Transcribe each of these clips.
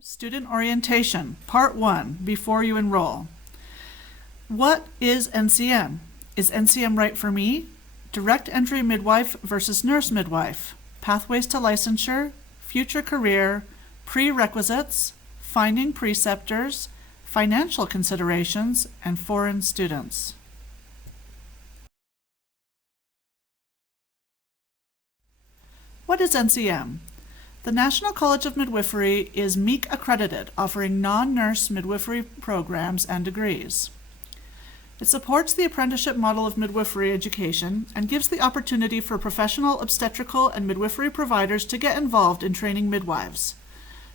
Student Orientation, Part 1, Before You Enroll. What is NCM? Is NCM right for me? Direct Entry Midwife versus Nurse Midwife. Pathways to Licensure, Future Career, Prerequisites, Finding Preceptors, Financial Considerations, and Foreign Students. What is NCM? The National College of Midwifery is MEAC Accredited, offering non-nurse midwifery programs and degrees. It supports the apprenticeship model of midwifery education and gives the opportunity for professional obstetrical and midwifery providers to get involved in training midwives.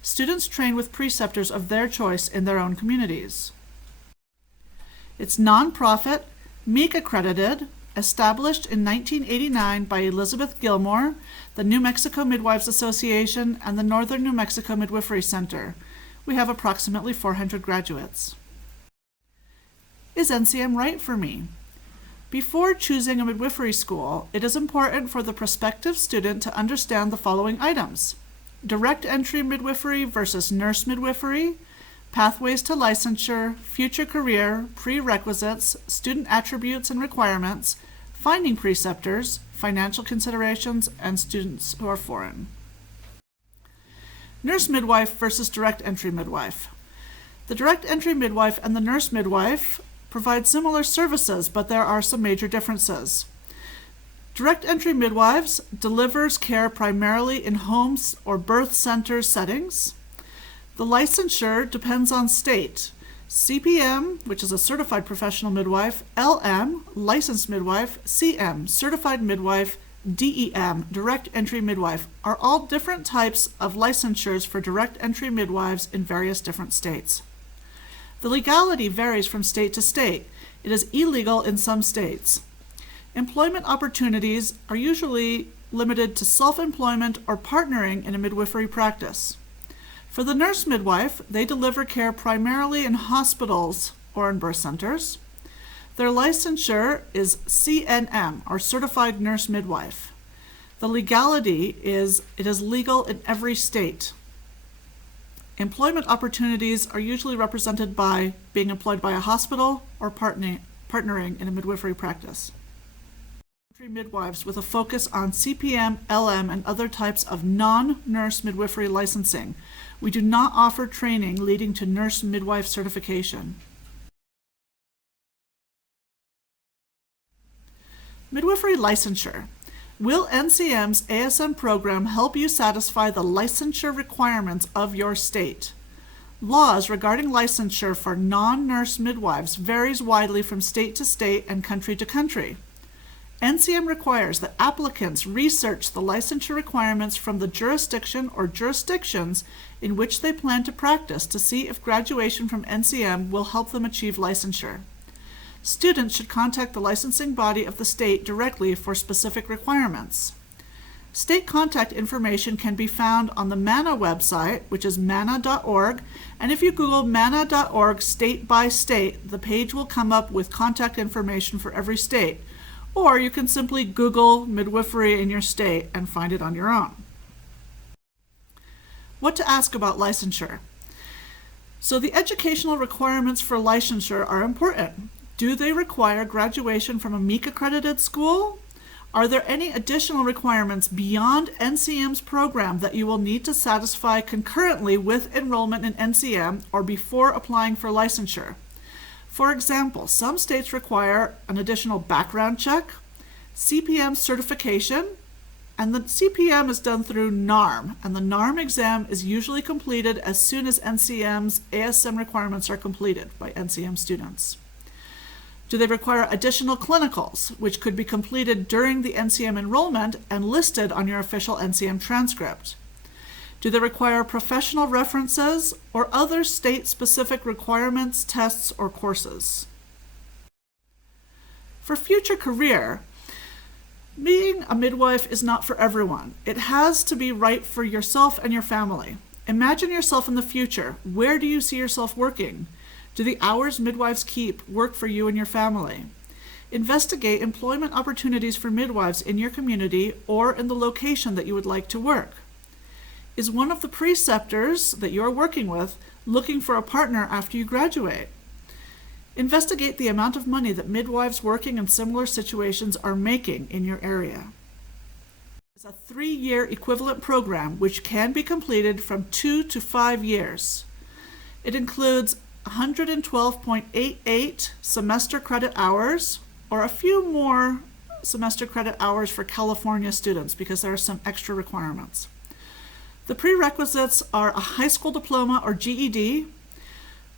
Students train with preceptors of their choice in their own communities. It's non-profit, MEAC Accredited, established in 1989 by Elizabeth Gilmore, the New Mexico Midwives Association, and the Northern New Mexico Midwifery Center. We have approximately 400 graduates. Is NCM right for me? Before choosing a midwifery school, it is important for the prospective student to understand the following items: direct entry midwifery versus nurse midwifery, pathways to licensure, future career, prerequisites, student attributes and requirements, finding preceptors, financial considerations, and students who are foreign. Nurse midwife versus direct entry midwife. The direct entry midwife and the nurse midwife provide similar services, but there are some major differences. Direct entry midwives delivers care primarily in homes or birth center settings. The licensure depends on state. CPM, which is a certified professional midwife, LM, licensed midwife, CM, certified midwife, DEM, direct entry midwife, are all different types of licensures for direct entry midwives in various different states. The legality varies from state to state. It is illegal in some states. Employment opportunities are usually limited to self-employment or partnering in a midwifery practice. For the nurse midwife, they deliver care primarily in hospitals or in birth centers. Their licensure is CNM, or Certified Nurse Midwife. The legality is it is legal in every state. Employment opportunities are usually represented by being employed by a hospital or partnering in a midwifery practice. Midwives with a focus on CPM, LM, and other types of non-nurse midwifery licensing. We do not offer training leading to nurse midwife certification. Midwifery licensure. Will NCM's ASM program help you satisfy the licensure requirements of your state? Laws regarding licensure for non-nurse midwives varies widely from state to state and country to country. NCM requires that applicants research the licensure requirements from the jurisdiction or jurisdictions in which they plan to practice to see if graduation from NCM will help them achieve licensure. Students should contact the licensing body of the state directly for specific requirements. State contact information can be found on the MANA website, which is mana.org, and if you Google mana.org state by state, the page will come up with contact information for every state. Or you can simply Google midwifery in your state and find it on your own. What to ask about licensure? So the educational requirements for licensure are important. Do they require graduation from a MEAC accredited school? Are there any additional requirements beyond NCM's program that you will need to satisfy concurrently with enrollment in NCM or before applying for licensure? For example, some states require an additional background check, CPM certification, and the CPM is done through NARM, and the NARM exam is usually completed as soon as NCM's ASM requirements are completed by NCM students. Do they require additional clinicals, which could be completed during the NCM enrollment and listed on your official NCM transcript? Do they require professional references or other state-specific requirements, tests, or courses? For future career, being a midwife is not for everyone. It has to be right for yourself and your family. Imagine yourself in the future. Where do you see yourself working? Do the hours midwives keep work for you and your family? Investigate employment opportunities for midwives in your community or in the location that you would like to work. Is one of the preceptors that you're working with looking for a partner after you graduate? Investigate the amount of money that midwives working in similar situations are making in your area. It's a 3-year equivalent program which can be completed from 2 to 5 years. It includes 112.88 semester credit hours, or a few more semester credit hours for California students because there are some extra requirements. The prerequisites are a high school diploma or GED.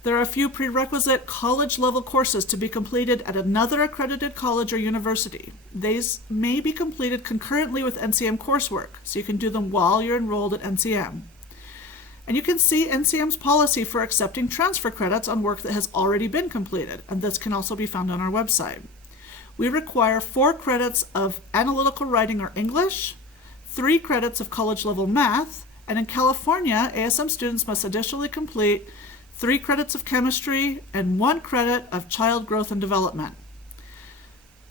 There are a few prerequisite college-level courses to be completed at another accredited college or university. These may be completed concurrently with NCM coursework, so you can do them while you're enrolled at NCM. And you can see NCM's policy for accepting transfer credits on work that has already been completed, and this can also be found on our website. We require 4 credits of analytical writing or English, 3 credits of college-level math, and in California, ASM students must additionally complete 3 credits of chemistry and 1 credit of child growth and development.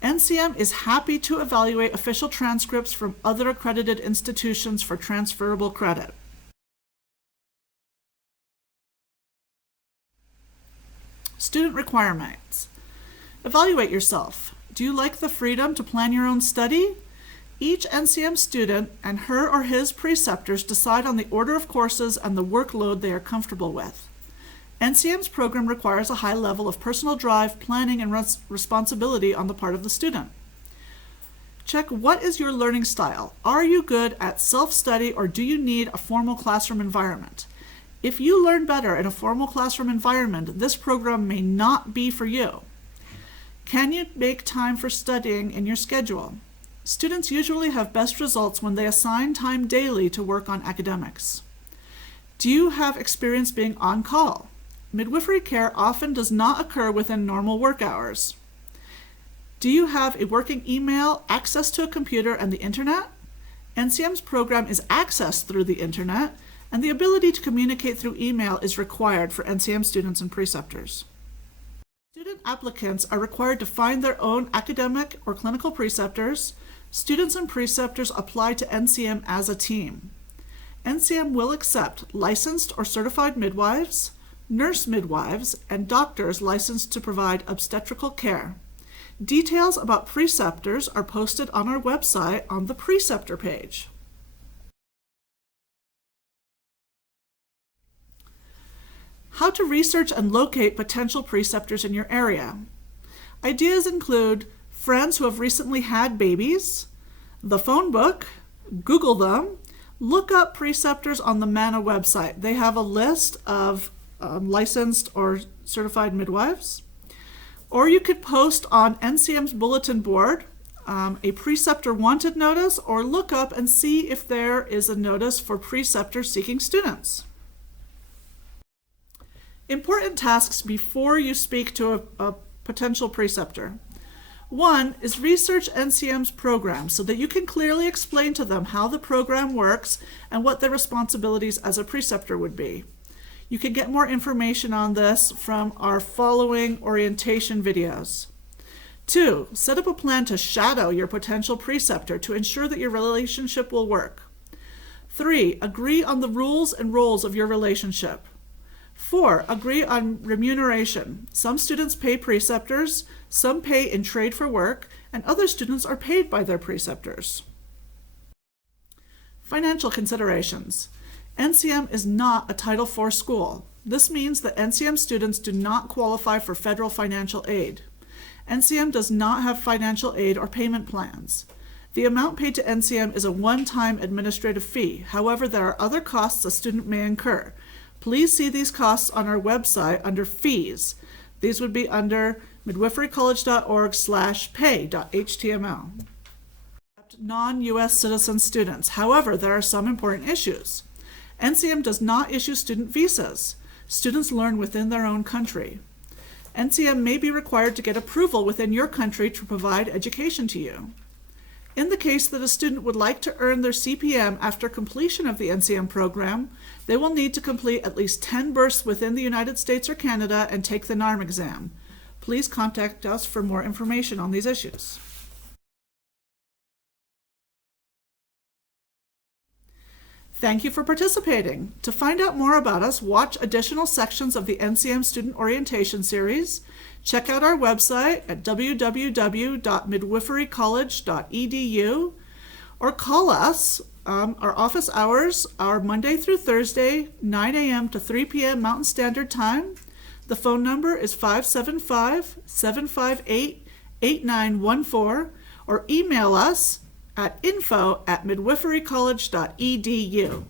NCM is happy to evaluate official transcripts from other accredited institutions for transferable credit. Student requirements. Evaluate yourself. Do you like the freedom to plan your own study? Each NCM student and her or his preceptors decide on the order of courses and the workload they are comfortable with. NCM's program requires a high level of personal drive, planning, and responsibility on the part of the student. Check what is your learning style. Are you good at self-study or do you need a formal classroom environment? If you learn better in a formal classroom environment, this program may not be for you. Can you make time for studying in your schedule? Students usually have best results when they assign time daily to work on academics. Do you have experience being on call? Midwifery care often does not occur within normal work hours. Do you have a working email, access to a computer, and the internet? NCM's program is accessed through the internet, and the ability to communicate through email is required for NCM students and preceptors. Student applicants are required to find their own academic or clinical preceptors. Students and preceptors apply to NCM as a team. NCM will accept licensed or certified midwives, nurse midwives, and doctors licensed to provide obstetrical care. Details about preceptors are posted on our website on the preceptor page. How to research and locate potential preceptors in your area. Ideas include friends who have recently had babies, the phone book, Google them, look up preceptors on the MANA website. They have a list of licensed or certified midwives. Or you could post on NCM's bulletin board a preceptor wanted notice, or look up and see if there is a notice for preceptors seeking students. Important tasks before you speak to a potential preceptor. 1 is research NCM's program so that you can clearly explain to them how the program works and what their responsibilities as a preceptor would be. You can get more information on this from our following orientation videos. 2, set up a plan to shadow your potential preceptor to ensure that your relationship will work. 3, agree on the rules and roles of your relationship. 4, agree on remuneration. Some students pay preceptors, some pay in trade for work, and other students are paid by their preceptors. Financial considerations. NCM is not a Title IV school. This means that NCM students do not qualify for federal financial aid. NCM does not have financial aid or payment plans. The amount paid to NCM is a one-time administrative fee. However, there are other costs a student may incur. Please see these costs on our website under fees. These would be under midwiferycollege.org/pay.html. Non-U.S. citizen students. However, there are some important issues. NCM does not issue student visas. Students learn within their own country. NCM may be required to get approval within your country to provide education to you. In the case that a student would like to earn their CPM after completion of the NCM program, they will need to complete at least 10 births within the United States or Canada and take the NARM exam. Please contact us for more information on these issues. Thank you for participating. To find out more about us, watch additional sections of the NCM Student Orientation Series. Check out our website at www.midwiferycollege.edu or call us. Our office hours are Monday through Thursday, 9 a.m. to 3 p.m. Mountain Standard Time. The phone number is 575-758-8914 or email us at info@midwiferycollege.edu.